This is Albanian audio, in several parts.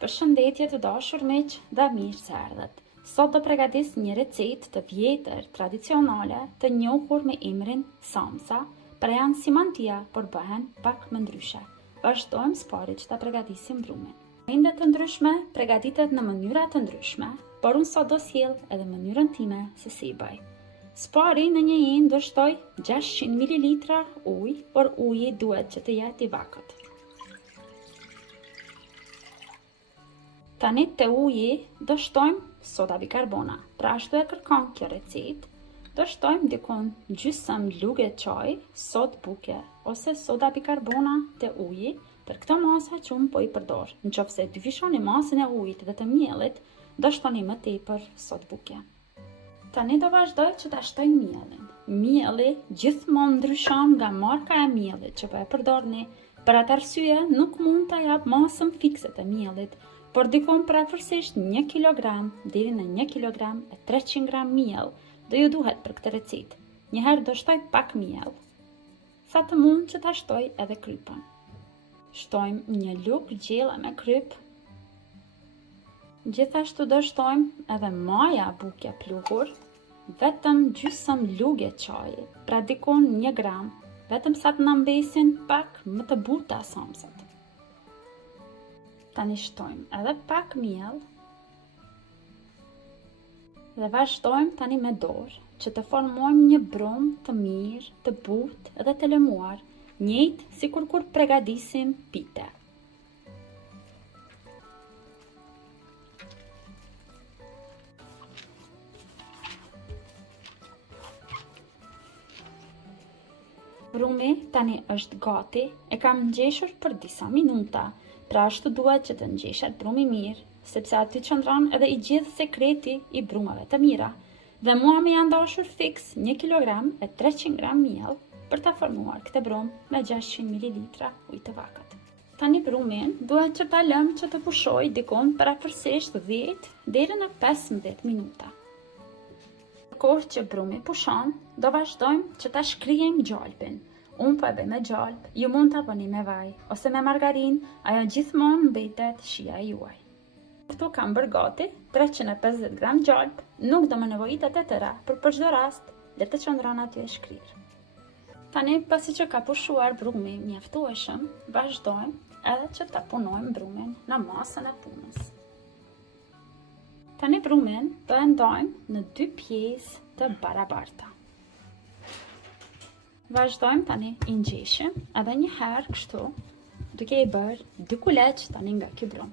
Përshëndetje të dashur miq dhe mirë se erdhët. Sot do përgatis një recetë të vjetër, tradicionale, të njohur me emrin samsa, pra janë si mantia, por bëhen pak më ndryshe. Vazhdojmë së pari që ta përgatisim brumin. Ende të ndryshme përgatitet në mënyra të ndryshme, por unë sot do sjell edhe mënyrën time se si i bëj. Së pari në një enë do shtoj 600 ml ujë, por uji duhet që të jetë i vakët. Tani të uji do shtojmë soda bikarbona, pra ashtu e kërkon kjo recetë, do shtojmë dikon gjysmë luge çaj, sodë buke ose soda bikarbona të uji për këto masa që unë po i përdor. Nëse dyfishoni masën e ujit dhe të miellit, do shtoni më tepër sodë buke. Tani do vazhdoj që ta shtoj miellin. Mielli gjithmonë ndryshon nga marka e miellit që po e përdorni, për atë arsye nuk mund ta jap masën fikse të miellit, por dikon preferuesisht 1 kg deri në 1 kg e 300 g miell do ju duhet për këtë recetë. Njëherë do shtoj pak miell, sa të mund që ta shtoj edhe krypën. Shtojmë një lugë gjella me kryp. Gjithashtu do shtojmë edhe maja buke pluhur, vetëm gjysmë luge çaji, pra dikon 1 gram, vetëm sa të na mbesin pak më të buta samsat. Tani shtojmë edhe pak miell dhe vazhdojmë tani me dorë që të formojmë një brumë të mirë, të butë dhe të lëmuar, njëjtë sikur kur përgatisim pite. Brumi tani është gati, e kam ngjeshur për disa minuta. Pra ashtu duhet që të ngjeshet brumi mirë, sepse aty qëndron edhe i gjithë sekreti i brumave të mira. Dhe mua më janë dashur fiks 1 kg e 300 g miell për ta formuar këtë brum me 600 ml ujë të vakët. Tani brumin duhet që ta lëm që të pushoj dikon parafërsisht 10 deri në 15 minuta. Kohë që brumi pushon, do vazhdojmë që ta shkrijim gjalpin. Unë po e bëj me gjalp, ju mund ta bëni me vaj ose me margarinë, ajo gjithmonë mbetet shija juaj. Këtu kam bërë gati 350 g gjalp, nuk do më nevojitet e tëra, për çdo rast le të qëndron aty e shkrir. Tani pasi që ka pushuar brumi mjaftueshëm, vazhdojmë edhe që ta punojmë brumin në masën e punës. Tani brumin do e ndajmë në 2 pjesë të barabarta. Vazhdojmë tani i ngjeshim edhe një herë kështu, duke i bërë 2 kuleç tani nga ky brum.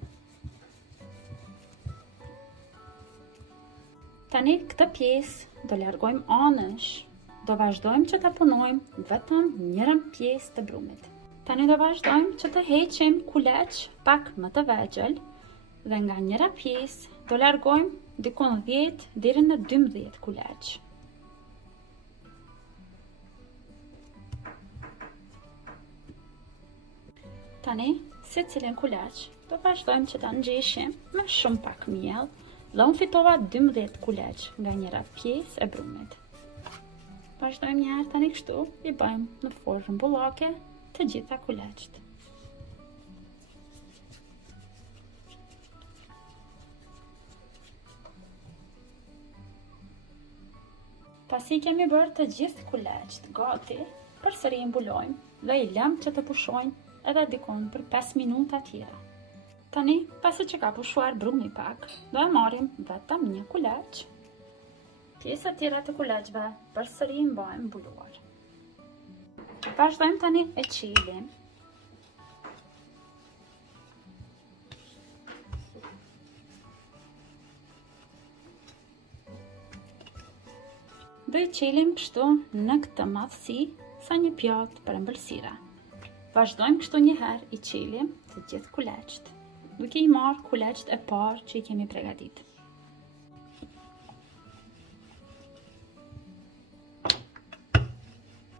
Tani këtë pjesë do largojmë anësh, do vazhdojmë që ta punojmë vetëm njërën pjesë të brumit. Tani do vazhdojmë që të heqim kuleç pak më të vegjël dhe nga njëra pjesë do largojmë dikon 10 deri në 12 kuleç. Tani, se cilin kuleç, do vazhdojmë që ta ngjeshim me shumë pak miell, dhe unë fitova 12 kuleç nga njëra pjesë e brumit. Vazhdojmë një herë tani kështu, i bëjmë në formë bullake të gjitha kuleçt. Pasi kemi bërë të gjithë kuleçt gati, përsëri i mbulojmë dhe i lëm që të pushojnë edhe dikon për 5 minuta tjera. Tani, pasi që ka pushuar brumi pak, do e marrim vetëm një kuleç. Pjesët tjera të kuleçve përsëri i mbajmë mbuluar. Vazhdojmë tani e qilim. Do i qilim kështu në këtë madhësi sa një pjatë për ëmbëlsira. Vazhdojmë kështu një herë i qilim të gjithë kuleçt, duke i marrë kuleçt e parë që i kemi përgatitur.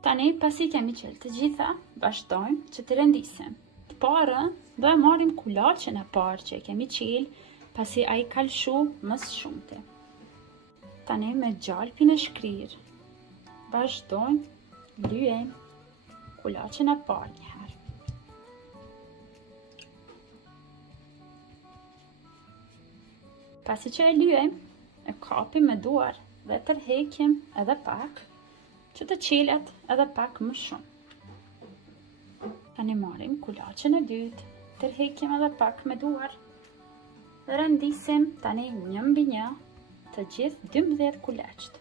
Tani, pasi kemi qelë të gjitha, vazhdojmë që të rendisim. Të parën do e marrim kulaçen e parë që i kemi qelë, pasi ai ka lshu më së shumti. Tani me gjalpin e shkrir, vazhdojmë, lyejmë kulaçen e parë një herë. Pasi që e lyejmë, e kapim me duar dhe tërheqim edhe pak, që të qilet edhe pak më shumë. Tani marrim kulaçin e dytë, tërheqim edhe pak me duar dhe rendisim tani 1-1 të gjithë 12 kulaçt.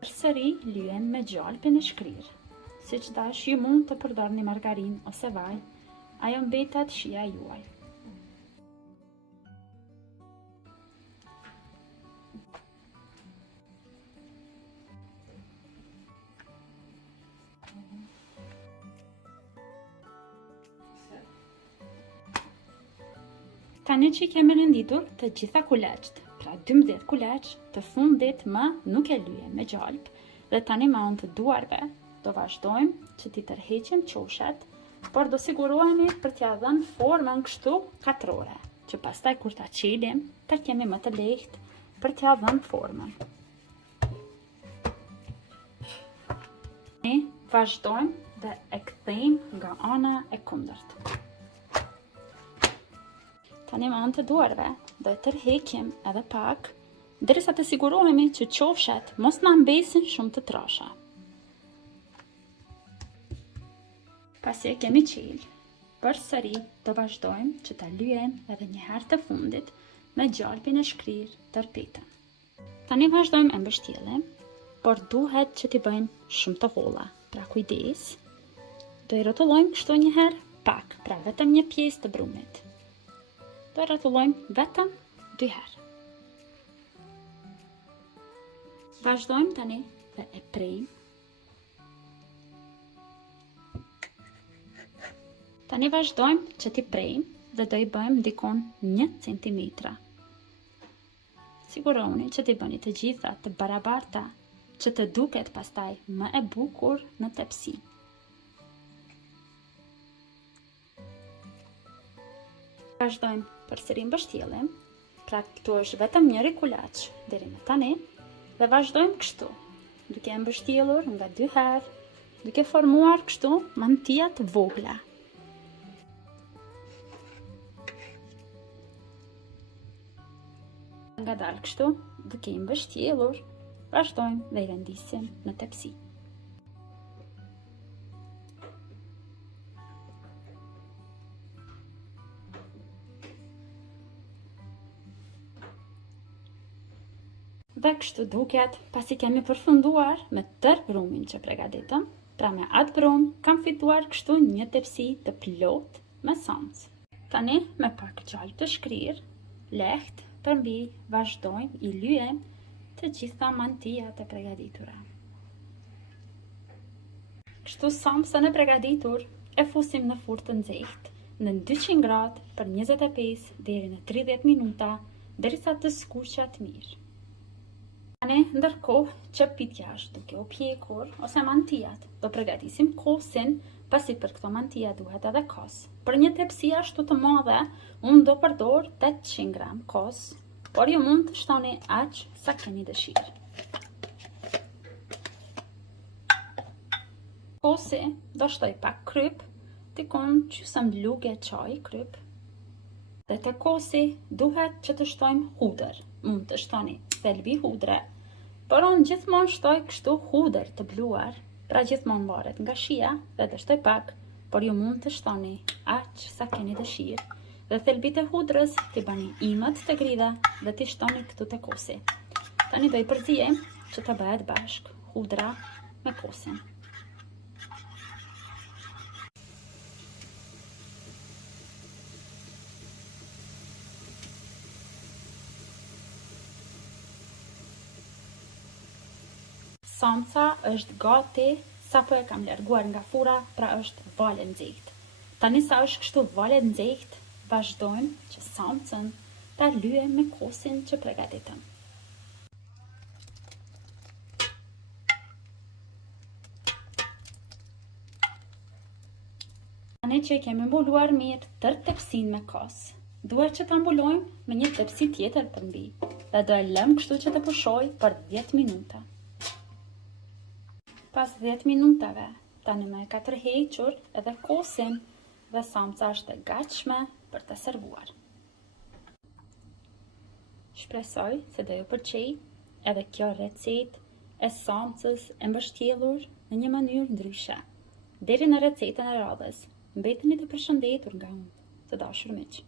Përsëri lyhen me gjalpin e shkrirë. Siç dash ju mund të përdorni margarinë ose vaj, ajo mbetet shija juaj. Tani që kemi renditur të gjitha kulaçt, pra 12 kulaç, të fundit më nuk e lyhem me gjalp dhe tani me anë të duarve do vazhdojmë që t'i tërheqim qoshet, por do sigurohemi për t'ia dhënë formën kështu katrore, që pastaj kur ta qilim, ta kemi më të lehtë për t'ia dhënë formën. Ne vazhdojmë dhe e kthejmë nga ana e kundërt. Tani me anë të duarve do e tërheqim edhe pak, derisa të sigurohemi që qofshet mos na mbesin shumë të trasha. Pasi e kemi qel, përsëri do vazhdojmë që ta lyejmë edhe një herë të fundit me gjalpin e shkrirë tërpetën. Tani vazhdojmë e mbështjellim, por duhet që t'i bëjmë shumë të holla. Pra kujdes, do i rrotullojmë kështu një herë pak, pra vetëm një pjesë të brumit. Do e rrotullojmë vetëm 2 herë. Vazhdojmë tani dhe e prejmë. Tani vazhdojmë që t'i prejmë dhe do i bëjmë dikon 1 cm. Sigurohuni që t'i bëni të gjitha të barabarta, që të duket pastaj më e bukur në tepsi. Vazhdojmë përsëri mbështjellim, pra këtu është vetëm njëri kulaç deri më tani, dhe vazhdojmë kështu, duke e mbështjellur nga 2 herë, duke formuar kështu mantija të vogla. Ngadalë kështu, duke i mbështjellur, vazhdojmë dhe i rendisim në tepsi. Dhe kështu duket, pasi kemi përfunduar me tërë brumin që përgatitëm, pra me atë brum kam fituar kështu një tepsi të plot me samc. Tani me pak gjalp të shkrirë, lehtë përmbi vazhdojmë i lyejmë të gjitha mantijat e përgatitura. Kështu samcën e përgatitur e fusim në furrë të nxehtë në 200 gradë për 25 deri në 30 minuta derisa të skuqet mirë. Tani, ndërkohë që pitja është duke u pjekur ose mantijat, do përgatisim kosin, pasi për këto mantija duhet edhe kos. Për një tepsi ashtu të madhe, unë do përdor 800 gram kos, por ju mund të shtoni aq sa keni dëshirë. Kosi do shtoj pak kryp, dikon gjysmë luge çaj kryp. Dhe te kosi duhet që të shtojmë hudër. Mund të shtoni thelbi hudre, por unë gjithmonë shtoj kështu hudër të bluar, pra gjithmonë varet nga shija dhe të shtoj pak, por ju mund të shtoni aq sa keni dëshirë. Dhe thelbit e hudrës t'i bani imët të grida dhe t'i shtoni këtu te kosi. Tani do i përzijem që të bëhet bashk hudra me kosin. Samca është gati, sa po e kam larguar nga fura, pra është vale nxehtë. Tani sa është kështu vale nxehtë, vazhdojmë që samcën ta lyejmë me kosin që përgatitëm. Tani që kemi mbuluar mirë tërë tepsinë me kos, duhet që ta mbulojmë me një tepsi tjetër përmbi dhe do e lëm kështu që të pushoj për 10 minuta. Pas 10 minutave, tani me ka tërhequr edhe kosin dhe samca është e gatshme për të servuar. Shpresoj se do ju pëlqej edhe kjo recetë e samcës e mbështjellur në një mënyrë ndryshe. Deri në recetën e radhës, mbeteni të përshëndetur nga unë, të dashur miq.